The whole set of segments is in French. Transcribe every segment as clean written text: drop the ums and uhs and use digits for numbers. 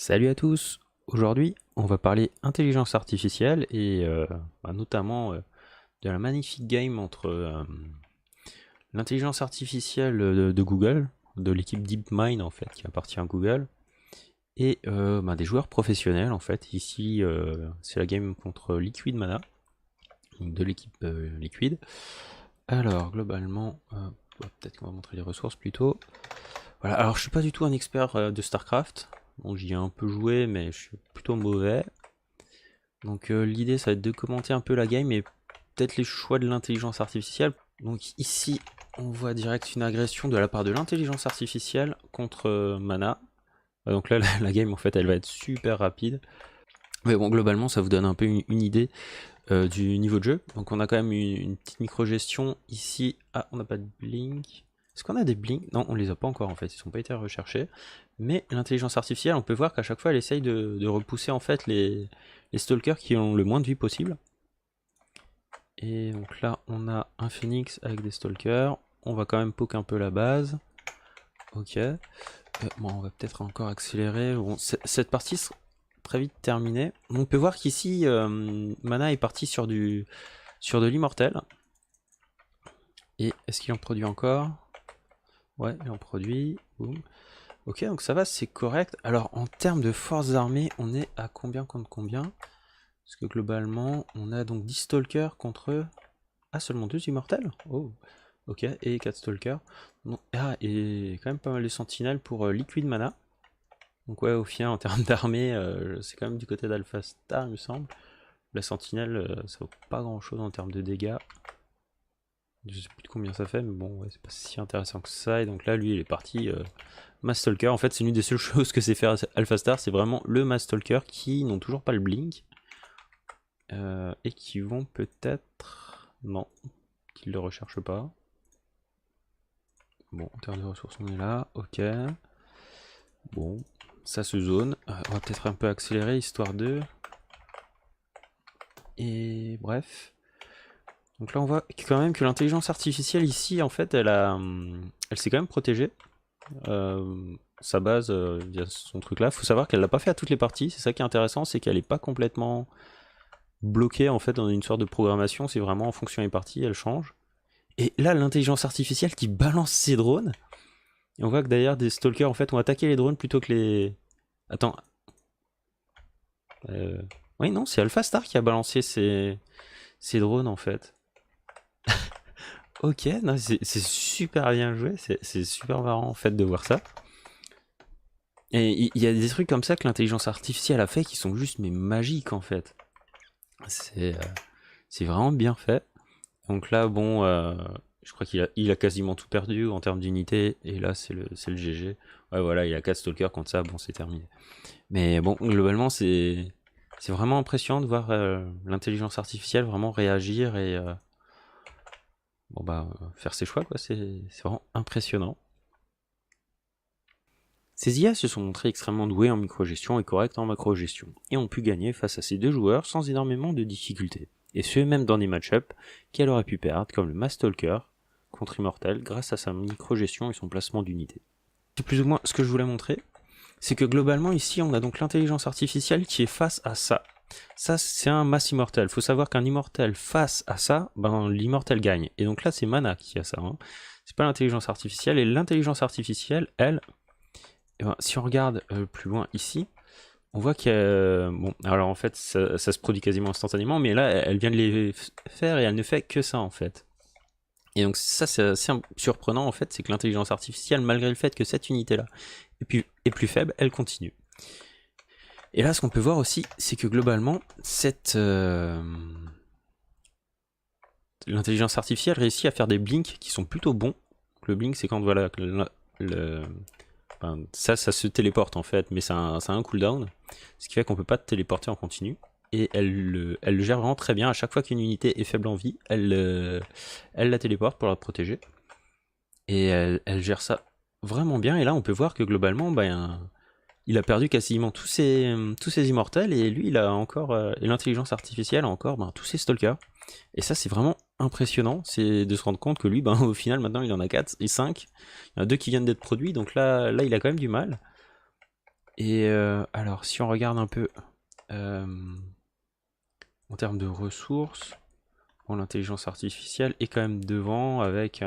Salut à tous! Aujourd'hui, on va parler intelligence artificielle et notamment de la magnifique game entre l'intelligence artificielle de Google, de l'équipe DeepMind en fait, qui appartient à Google, et des joueurs professionnels en fait. Ici, c'est la game contre Liquid Mana, donc de l'équipe Liquid. Alors, globalement, peut-être qu'on va montrer les ressources plutôt. Voilà, alors je suis pas du tout un expert de StarCraft. Bon, j'y ai un peu joué, mais je suis plutôt mauvais. Donc l'idée, ça va être de commenter un peu la game et peut-être les choix de l'intelligence artificielle. Donc ici, on voit direct une agression de la part de l'intelligence artificielle contre Mana. Donc là, la game, en fait, elle va être super rapide. Mais bon, globalement, ça vous donne un peu une idée du niveau de jeu. Donc on a quand même une petite micro-gestion ici. Ah, on n'a pas de blink. Est-ce qu'on a des blinks? Non, on les a pas encore en fait, ils n'ont pas été recherchés. Mais l'intelligence artificielle, on peut voir qu'à chaque fois, elle essaye de repousser en fait les stalkers qui ont le moins de vie possible. Et donc là, on a un phoenix avec des stalkers. On va quand même poke un peu la base. Ok. Bon, on va peut-être encore accélérer. Bon, cette partie sera très vite terminée. On peut voir qu'ici, Mana est parti sur de l'immortel. Et est-ce qu'il en produit encore? Ouais, il en produit. Boum. Ok, donc ça va, c'est correct. Alors, en termes de forces armées, on est à combien contre combien? Parce que globalement, on a donc 10 stalkers contre... Ah, seulement 2 immortels? Oh, ok, et 4 stalkers. Donc, ah, et quand même pas mal de sentinelles pour Liquid Mana. Donc ouais, au final, en termes d'armée, c'est quand même du côté d'Alpha Star, il me semble. La sentinelle, ça vaut pas grand-chose en termes de dégâts. Je sais plus de combien ça fait, mais bon, ouais, c'est pas si intéressant que ça. Et donc là, lui, il est parti Mass Stalker. En fait, c'est l'une des seules choses que sait faire Alpha Star, c'est vraiment le Mass Stalker qui n'ont toujours pas le blink. Et qui vont peut-être... Non, qu'ils le recherchent pas. Bon, en termes de ressources, on est là, ok. Bon, ça se zone. On va peut-être un peu accélérer, histoire de... Et bref. Donc là, on voit quand même que l'intelligence artificielle ici, en fait, elle s'est quand même protégée. Sa base via son truc là. Faut savoir qu'elle l'a pas fait à toutes les parties. C'est ça qui est intéressant, c'est qu'elle est pas complètement bloquée en fait dans une sorte de programmation. C'est vraiment en fonction des parties, elle change. Et là, l'intelligence artificielle qui balance ses drones. Et on voit que d'ailleurs des stalkers en fait ont attaqué les drones plutôt que les. Attends. Oui, non, c'est Alpha Star qui a balancé ses drones en fait. Ok, c'est super bien joué, c'est super marrant en fait de voir ça. Et il y a des trucs comme ça que l'intelligence artificielle a fait qui sont juste mais magiques en fait. C'est vraiment bien fait. Donc là, bon, je crois qu'il a quasiment tout perdu en termes d'unité. Et là, c'est le GG. Ouais, voilà, il a 4 stalkers contre ça, bon, c'est terminé. Mais bon, globalement, c'est vraiment impressionnant de voir l'intelligence artificielle vraiment réagir et faire ses choix, quoi. C'est vraiment impressionnant. Ces IA se sont montrés extrêmement doués en microgestion et corrects en macrogestion, et ont pu gagner face à ces deux joueurs sans énormément de difficultés, et ce même dans des match-ups qu'elle aurait pu perdre, comme le Mastalker contre Immortal, grâce à sa microgestion et son placement d'unités. C'est plus ou moins ce que je voulais montrer, c'est que globalement ici on a donc l'intelligence artificielle qui est face à ça. Ça c'est un Mass Immortal, faut savoir qu'un Immortal face à ça, l'Immortal gagne, et donc là c'est Mana qui a ça, hein. C'est pas l'intelligence artificielle, et l'intelligence artificielle, elle, si on regarde plus loin ici, on voit que bon, alors en fait ça se produit quasiment instantanément, mais là elle vient de les faire et elle ne fait que ça en fait. Et donc ça c'est assez surprenant en fait, c'est que l'intelligence artificielle, malgré le fait que cette unité là est plus faible, elle continue. Et là ce qu'on peut voir aussi, c'est que globalement l'intelligence artificielle réussit à faire des blinks qui sont plutôt bons. Le blink c'est quand voilà ça se téléporte en fait, mais ça a un cooldown, ce qui fait qu'on peut pas téléporter en continu. Et elle le gère vraiment très bien. À chaque fois qu'une unité est faible en vie, elle la téléporte pour la protéger. Et elle gère ça vraiment bien. Et là, on peut voir que globalement, il a perdu quasiment tous ses immortels. Et lui, il a encore. Et l'intelligence artificielle a encore tous ses stalkers. Et ça, c'est vraiment impressionnant. C'est de se rendre compte que lui, au final, maintenant, il en a 4 et 5. Il y en a 2 qui viennent d'être produits. Donc là, il a quand même du mal. Et alors, si on regarde un peu euh, en termes de ressources, bon, l'intelligence artificielle est quand même devant avec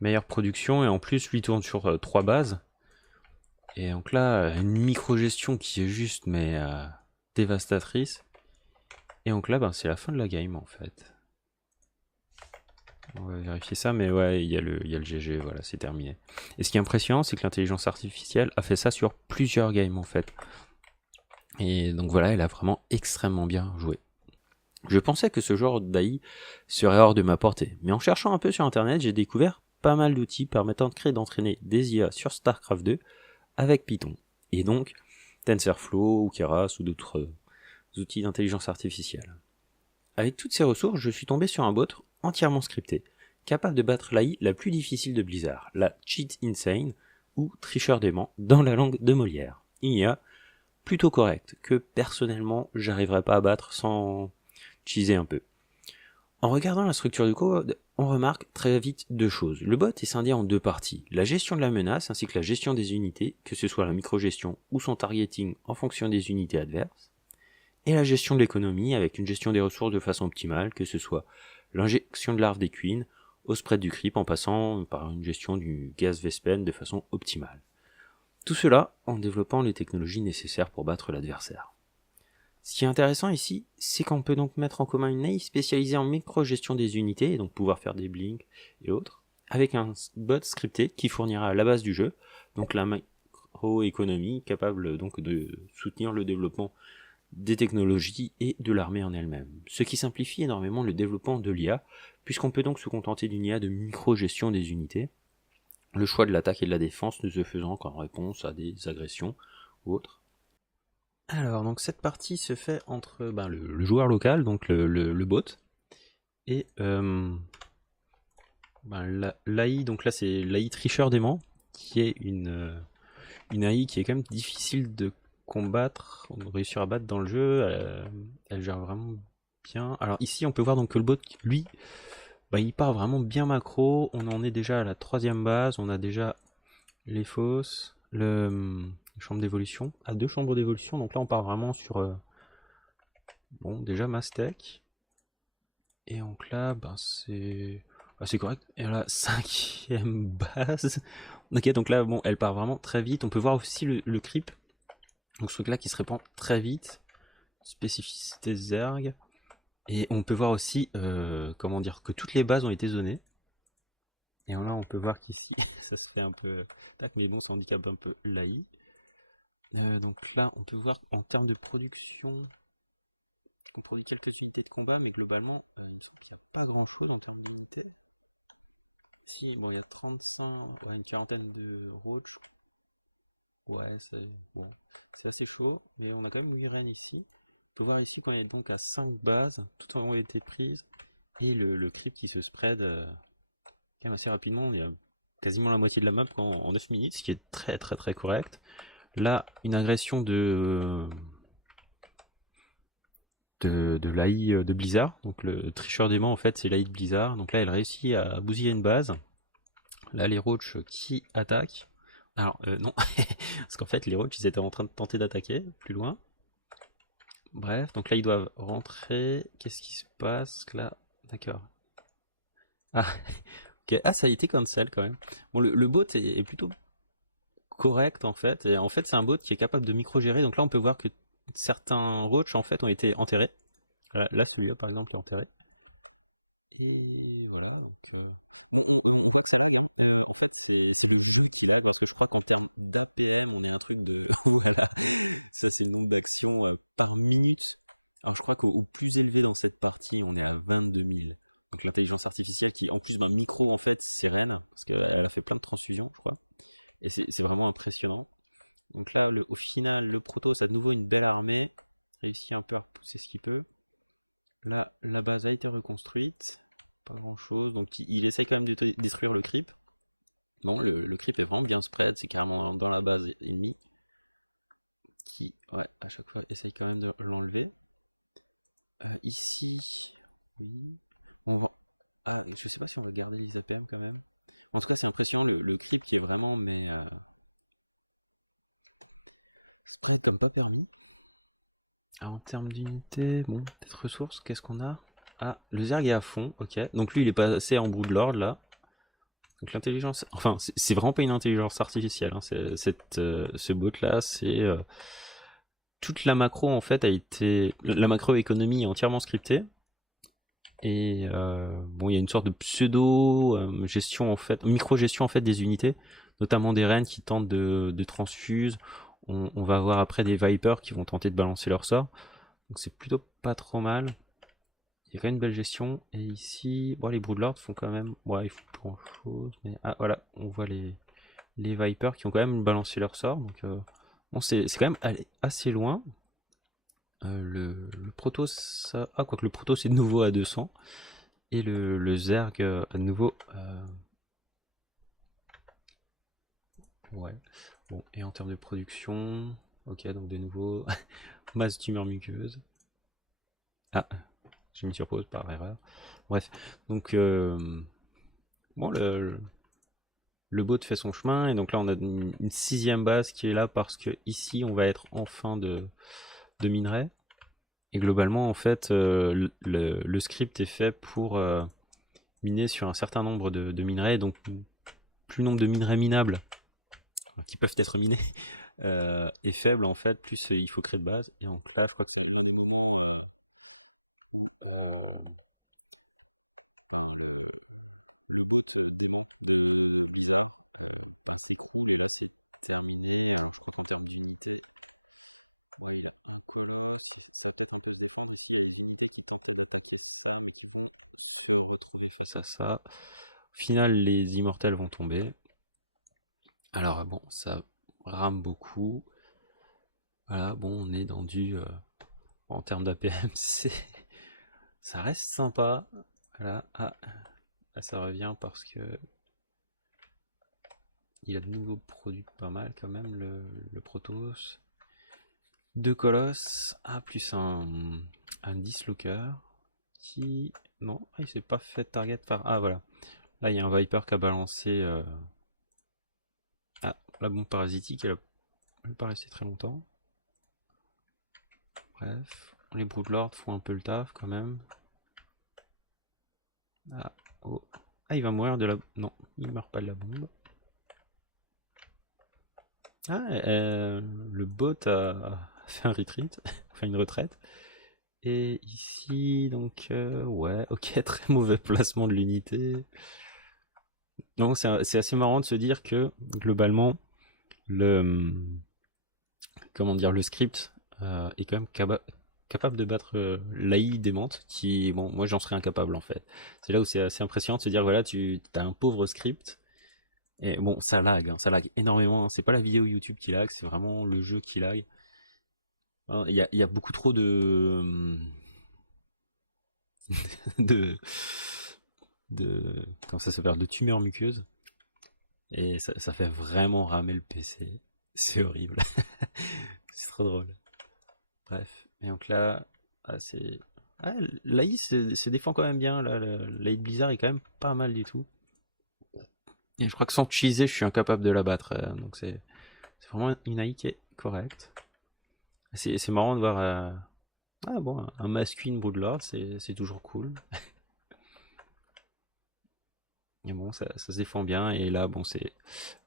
meilleure production, et en plus, lui tourne sur 3 bases. Et donc là, une micro-gestion qui est juste, mais dévastatrice. Et donc là, ben, c'est la fin de la game en fait. On va vérifier ça, mais ouais, il y a le GG, voilà, c'est terminé. Et ce qui est impressionnant, c'est que l'intelligence artificielle a fait ça sur plusieurs games en fait. Et donc voilà, elle a vraiment extrêmement bien joué. Je pensais que ce genre d'AI serait hors de ma portée, mais en cherchant un peu sur internet, j'ai découvert pas mal d'outils permettant de créer et d'entraîner des IA sur StarCraft 2 avec Python. Et donc, TensorFlow ou Keras ou d'autres outils d'intelligence artificielle. Avec toutes ces ressources, je suis tombé sur un bot entièrement scripté, capable de battre l'AI la plus difficile de Blizzard, la Cheat Insane, ou Tricheur dément dans la langue de Molière. Une IA plutôt correcte, que personnellement j'arriverai pas à battre sans cheeser un peu. En regardant la structure du code, on remarque très vite deux choses. Le bot est scindé en deux parties, la gestion de la menace ainsi que la gestion des unités, que ce soit la microgestion ou son targeting en fonction des unités adverses, et la gestion de l'économie avec une gestion des ressources de façon optimale, que ce soit l'injection de larves des queens au spread du creep en passant par une gestion du gaz Vespen de façon optimale. Tout cela en développant les technologies nécessaires pour battre l'adversaire. Ce qui est intéressant ici, c'est qu'on peut donc mettre en commun une AI spécialisée en micro-gestion des unités, et donc pouvoir faire des blinks et autres, avec un bot scripté qui fournira la base du jeu, donc la microéconomie capable donc de soutenir le développement des technologies et de l'armée en elle-même. Ce qui simplifie énormément le développement de l'IA, puisqu'on peut donc se contenter d'une IA de micro-gestion des unités, le choix de l'attaque et de la défense ne se faisant qu'en réponse à des agressions ou autres. Alors, donc cette partie se fait entre ben, le joueur local, donc le bot, et ben, l'AI, donc là c'est l'AI tricheur d'aimant, qui est une AI qui est quand même difficile de combattre, de réussir à battre dans le jeu, elle gère vraiment bien. Alors ici on peut voir donc que le bot, lui, bah, il part vraiment bien macro, on en est déjà à la troisième base, on a déjà les fosses, chambre d'évolution, à deux chambres d'évolution, donc là on part vraiment sur, bon déjà Mastech, et donc là ben, c'est correct, et à la cinquième base, ok donc là bon elle part vraiment très vite, on peut voir aussi le creep, donc ce truc là qui se répand très vite, spécificité Zerg, et on peut voir aussi comment dire que toutes les bases ont été zonées. Et là, on peut voir qu'ici, ça se fait un peu tac, mais bon, ça handicape un peu l'AI. Donc là, on peut voir en termes de production, on produit quelques unités de combat, mais globalement, il me semble qu'il n'y a pas grand chose en termes d'unités. Si, bon, il y a 35, ouais, une quarantaine de roach. Ouais, c'est bon, c'est assez chaud, mais on a quand même 8 reines ici. On peut voir ici qu'on est donc à 5 bases, toutes ont été prises, et le creep qui se spread quand même assez rapidement. On est à quasiment la moitié de la map en 9 minutes, ce qui est très très très correct. Là, une agression de l'AI de Blizzard. Donc le tricheur d'aimant, en fait, c'est l'AI de Blizzard. Donc là, elle réussit à bousiller une base. Là, les roaches qui attaquent. Alors, non, parce qu'en fait, les roaches, ils étaient en train de tenter d'attaquer plus loin. Bref, donc là, ils doivent rentrer. Qu'est-ce qui se passe là? D'accord. Ah, ok. Ah, ça a été cancel quand même. Bon, le bot est plutôt correct en fait. Et en fait, c'est un bot qui est capable de micro-gérer. Donc là, on peut voir que certains roaches en fait ont été enterrés. Là, celui-là, par exemple, est enterré. Voilà, donc, c'est le jeu qui là, parce que je crois qu'en termes d'APM, on est un truc de. Voilà. Ça, c'est le nombre d'actions par minute. Alors, je crois qu'au plus élevé dans cette partie, on est à 22 000. Donc, l'intelligence artificielle qui, en plus d'un micro, en fait, c'est vrai, parce qu'elle a fait plein de transfusions, je crois. Et c'est vraiment impressionnant. Donc là, au final, le Protoss a de nouveau une belle armée. Réussit un peu à repousser ce qu'il peut. Là, la base a été reconstruite. Pas grand chose. Donc il essaie quand même de détruire le creep. Non, le creep est vraiment bien spread, c'est carrément dans la base ennemie. Ouais, à chaque fois, essaie quand même de l'enlever. Ici, oui. On va, je sais pas si on va garder les APM quand même. En tout cas, c'est impressionnant, le creep est vraiment, mais Ah, t'as pas permis. Ah, en termes d'unité, bon, peut-être ressources, qu'est-ce qu'on a? Ah, le Zerg est à fond, ok. Donc lui, il est passé en Broodlord, là. Donc l'intelligence... Enfin, c'est vraiment pas une intelligence artificielle, hein. Ce bot-là, c'est... toute la macro, en fait, a été... La macroéconomie est entièrement scriptée. Et bon, il y a une sorte de pseudo gestion en fait, micro-gestion en fait des unités, notamment des reines qui tentent de transfuse. On va avoir après des vipers qui vont tenter de balancer leur sort. Donc c'est plutôt pas trop mal. Il y a quand même une belle gestion. Et ici, bon, les broodlords font quand même, ouais, ils font pas grand chose. Mais ah voilà, on voit les vipers qui ont quand même balancé leur sort. Donc bon, c'est quand même allé assez loin. Le proto, ça... Ah, quoique le proto c'est de nouveau à 200. Et le Zerg, à nouveau. Ouais. Bon, et en termes de production. Ok, donc de nouveau. Masse tumeur muqueuse. Ah, j'ai mis sur pause par erreur. Bref. Donc, bon, le bot fait son chemin. Et donc là, on a une sixième base qui est là parce que ici, on va être en fin de minerai. Et globalement, en fait, le script est fait pour miner sur un certain nombre de minerais. Donc, plus le nombre de minerais minables qui peuvent être minés est faible en fait, plus il faut créer de base. Et donc là, je crois que ça. Au final, les immortels vont tomber. Alors bon, ça rame beaucoup. Voilà, bon, on est dans du... en termes d'APM, ça reste sympa. Voilà, ah, là, ça revient parce que il a de nouveau produit pas mal quand même, le Protoss. Deux colosses, ah, plus un dislocker qui... Non, il s'est pas fait target par... Ah voilà, là il y a un Viper qui a balancé... Ah, la bombe parasitique, elle a pas resté très longtemps. Bref, les Broodlords font un peu le taf quand même. Ah, oh. Ah, il va mourir de la... Non, il meurt pas de la bombe. Ah, le bot a fait un retreat, enfin une retraite. Et ici, donc, ouais, ok, très mauvais placement de l'unité. Donc c'est assez marrant de se dire que, globalement, le, comment dire, le script est quand même capable de battre l'AI démente, qui, bon, moi j'en serais incapable en fait. C'est là où c'est assez impressionnant de se dire, voilà, tu as un pauvre script, et bon, ça lag énormément, hein. C'est pas la vidéo YouTube qui lag, c'est vraiment le jeu qui lag. Hein, il y a beaucoup trop de, comment ça s'appelle, de tumeurs muqueuses, et ça fait vraiment ramer le PC. C'est horrible. C'est trop drôle. Bref. Et donc là, ah, c'est. Ah, l'AI se défend quand même bien. Là, l'AI de Blizzard est quand même pas mal du tout. Et je crois que sans cheeser, je suis incapable de la battre. Donc c'est vraiment une AI qui est correcte. C'est marrant de voir. Ah bon, un masculine Broodlord, c'est toujours cool. Et bon, ça se défend bien. Et là, bon, c'est.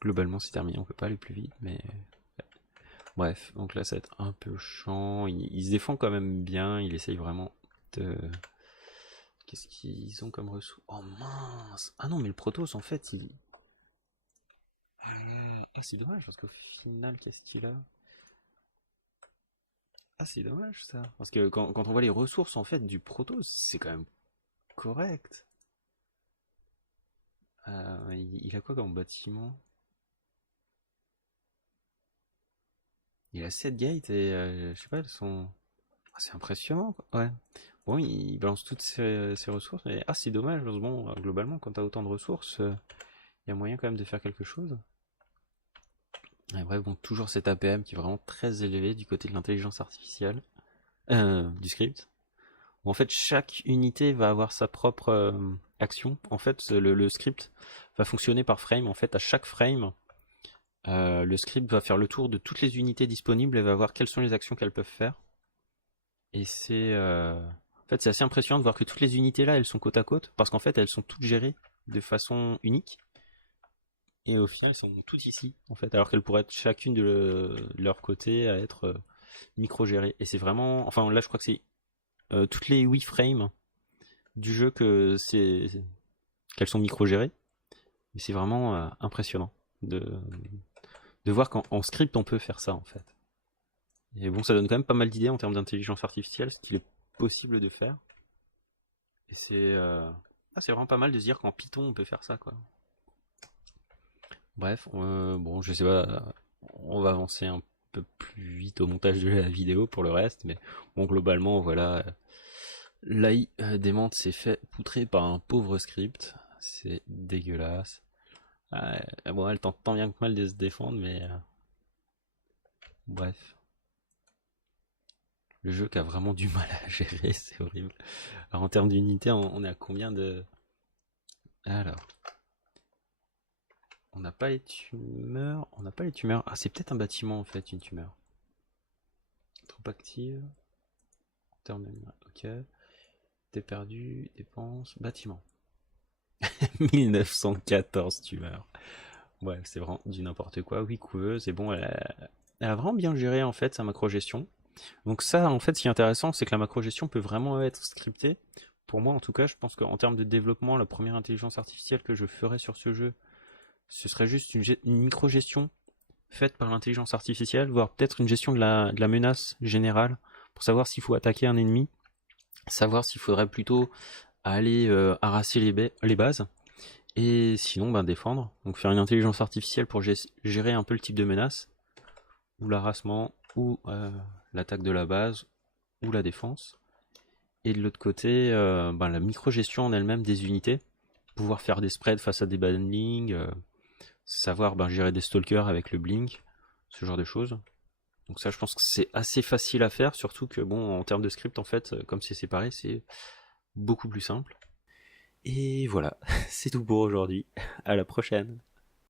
Globalement, c'est terminé. On peut pas aller plus vite, mais. Bref, donc là, ça va être un peu chiant. Il se défend quand même bien. Il essaye vraiment de. Qu'est-ce qu'ils ont comme ressources? Oh mince! Ah non, mais le Protoss, en fait, il... Ah, c'est dommage, parce qu'au final, qu'est-ce qu'il a? Ah, c'est dommage, ça. Parce que quand on voit les ressources, en fait, du Protoss, c'est quand même correct. Il a quoi comme bâtiment? Il a 7 gates et, je sais pas, elles sont... Ah, c'est impressionnant, quoi. Ouais. Bon, il balance toutes ses ressources, mais... Ah, c'est dommage, parce que bon, globalement, quand t'as autant de ressources, il y a moyen quand même de faire quelque chose. Et bref, bon, toujours cet APM qui est vraiment très élevé du côté de l'intelligence artificielle, du script. Où en fait, chaque unité va avoir sa propre action. En fait, le script va fonctionner par frame. En fait, à chaque frame, Le script va faire le tour de toutes les unités disponibles et va voir quelles sont les actions qu'elles peuvent faire. Et en fait, c'est assez impressionnant de voir que toutes les unités là, elles sont côte à côte, parce qu'en fait, elles sont toutes gérées de façon unique. Et au final, elles sont toutes ici, en fait, alors qu'elles pourraient être chacune de leur côté à être micro-gérées. Et c'est vraiment, enfin là, je crois que c'est toutes les 8 frames du jeu qu'elles sont micro-gérées. Mais c'est vraiment impressionnant de voir qu'en script on peut faire ça en fait. Et bon, ça donne quand même pas mal d'idées en termes d'intelligence artificielle, ce qu'il est possible de faire. Et c'est vraiment pas mal de se dire qu'en Python on peut faire ça quoi. Bref, bon, je sais pas, on va avancer un peu plus vite au montage de la vidéo pour le reste, mais bon, globalement, voilà, l'AI démente s'est fait poutrer par un pauvre script, c'est dégueulasse. Bon, elle tente tant bien que mal de se défendre, mais bref. Le jeu qui a vraiment du mal à gérer, c'est horrible. Alors en termes d'unité, on est à combien de... Alors, on n'a pas les tumeurs. On n'a pas les tumeurs. Ah, c'est peut-être un bâtiment en fait, une tumeur. Trop active. Ok. T'es perdu. Dépense. Bâtiment. 1914 tumeurs. Ouais, c'est vraiment du n'importe quoi. Oui, couveuse. Et bon, elle a vraiment bien géré en fait sa macro-gestion. Donc ça, en fait, ce qui est intéressant, c'est que la macro-gestion peut vraiment être scriptée. Pour moi, en tout cas, je pense qu'en termes de développement, la première intelligence artificielle que je ferais sur ce jeu, ce serait juste une micro-gestion faite par l'intelligence artificielle, voire peut-être une gestion de la menace générale, pour savoir s'il faut attaquer un ennemi, savoir s'il faudrait plutôt aller harasser les bases, et sinon ben, défendre. Donc faire une intelligence artificielle pour gérer un peu le type de menace, ou l'harassement, ou l'attaque de la base, ou la défense. Et de l'autre côté, ben, la micro-gestion en elle-même des unités, pouvoir faire des spreads face à des bundlings, savoir ben, gérer des stalkers avec le blink, ce genre de choses. Donc ça, je pense que c'est assez facile à faire, surtout que bon, en termes de script, en fait, comme c'est séparé, c'est beaucoup plus simple. Et voilà, c'est tout pour aujourd'hui. À la prochaine.